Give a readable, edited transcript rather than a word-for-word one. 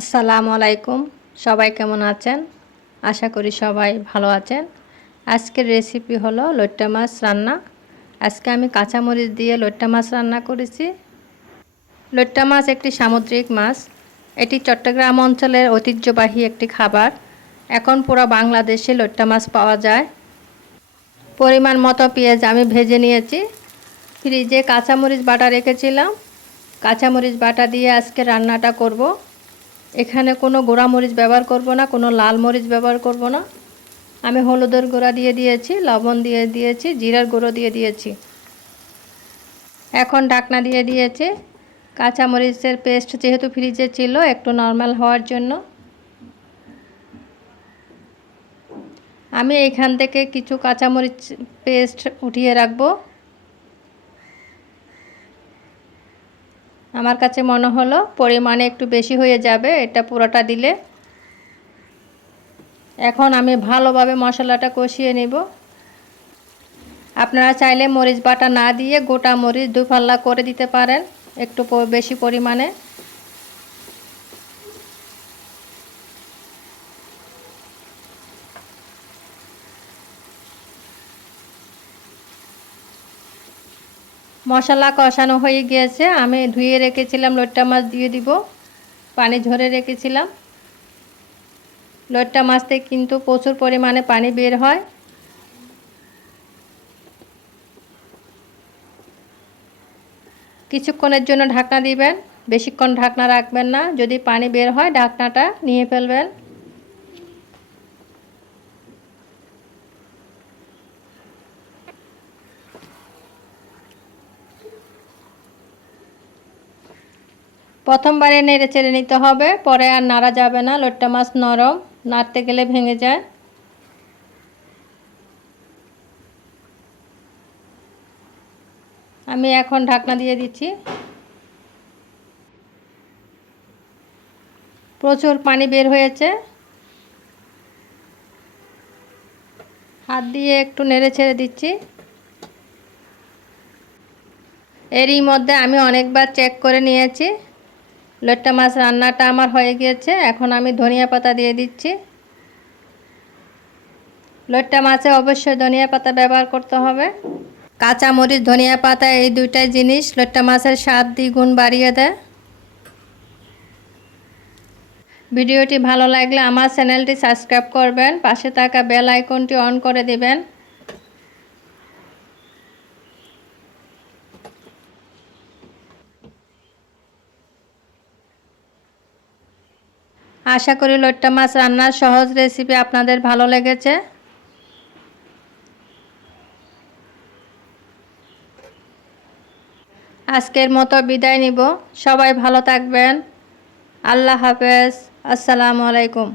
আসসালামু আলাইকুম। সবাই কেমন আছেন? আশা করি সবাই ভালো আছেন। আজকের রেসিপি হলো লইট্টা মাছ রান্না। আজকে আমি কাঁচামরিচ দিয়ে লইট্টা মাছ রান্না করেছি। লইট্টা মাছ একটি সামুদ্রিক মাছ। এটি চট্টগ্রাম অঞ্চলের ঐতিহ্যবাহী একটি খাবার। এখন পুরো বাংলাদেশে লইট্টা মাছ পাওয়া যায়। পরিমাণ মতো পেঁয়াজ আমি ভেজে নিয়েছি। ফ্রিজে কাঁচামরিচ বাটা রেখেছিলাম। কাঁচামরিচ বাটা দিয়ে আজকে রান্নাটা করব। এখানে কোনো গুঁড়া মরিচ ব্যবহার করব না, কোনো লাল মরিচ ব্যবহার করব না। আমি হলুদের গুঁড়া দিয়ে দিয়েছি, লবণ দিয়ে দিয়েছি, জিরার গুঁড়ো দিয়ে দিয়েছি। এখন ঢাকনা দিয়ে দিয়েছি। কাঁচামরিচের পেস্ট যেহেতু ফ্রিজে ছিল, একটু নরমাল হওয়ার জন্য আমি এইখান থেকে কিছু কাঁচামরিচ পেস্ট উঠিয়ে রাখবো। আমার কাছে মনে হলো পরিমাণে একটু বেশি হয়ে যাবে এটা পুরোটা দিলে। এখন আমি ভালোভাবে মশলাটা কষিয়ে নেব। আপনারা চাইলে মরিচ বাটা না দিয়ে গোটা মরিচ দু ফাল্লা করে দিতে পারেন একটু বেশি পরিমাণে। মশলা কষানো হয়ে গিয়েছে। আমি ধুয়ে রেখেছিলাম লইট্টা মাছ দিয়ে দিব। পানি ঝরে রেখেছিলাম। লইট্টা মাছ থেকে কিন্তু প্রচুর পরিমাণে পানি বের হয়। কিছুক্ষণের জন্য ঢাকনা দিবেন, বেশিক্ষণ ঢাকনা রাখবেন না। যদি পানি বের হয় ঢাকনাটা নিয়ে ফেলবেন। প্রথমবারে নেড়ে চেড়ে নিতে হবে, পরে আর নাড়া যাবে না। লইট্টা মাছ নরম, নাড়তে গেলে ভেঙে যায়। আমি এখন ঢাকনা দিয়ে দিচ্ছি। প্রচুর পানি বের হয়েছে। হাত দিয়ে একটু নেড়ে ছেড়ে দিচ্ছি। এরই মধ্যে আমি অনেকবার চেক করে নিয়েছি। লইট্টা মাছ রান্নাটা আমার হয়ে গিয়েছে। এখন আমি ধনিয়া পাতা দিয়ে দিচ্ছি। লইট্টা মাছে অবশ্যই ধনিয়া পাতা ব্যবহার করতে হবে। কাঁচা মরিচ, ধনিয়া পাতা এই দুইটাই জিনিস লইট্টা মাছের স্বাদ দ্বিগুণ বাড়িয়ে দেয়। ভিডিওটি ভালো লাগলে আমার চ্যানেলটি সাবস্ক্রাইব করবেন, পাশে থাকা বেল আইকনটি অন করে দিবেন। আশা করি লইট্টা মাছ রান্নার সহজ রেসিপি আপনাদের ভালো লেগেছে। আজকের মতো বিদায় নিব। সবাই ভালো থাকবেন। আল্লাহ হাফেজ। আসসালামু আলাইকুম।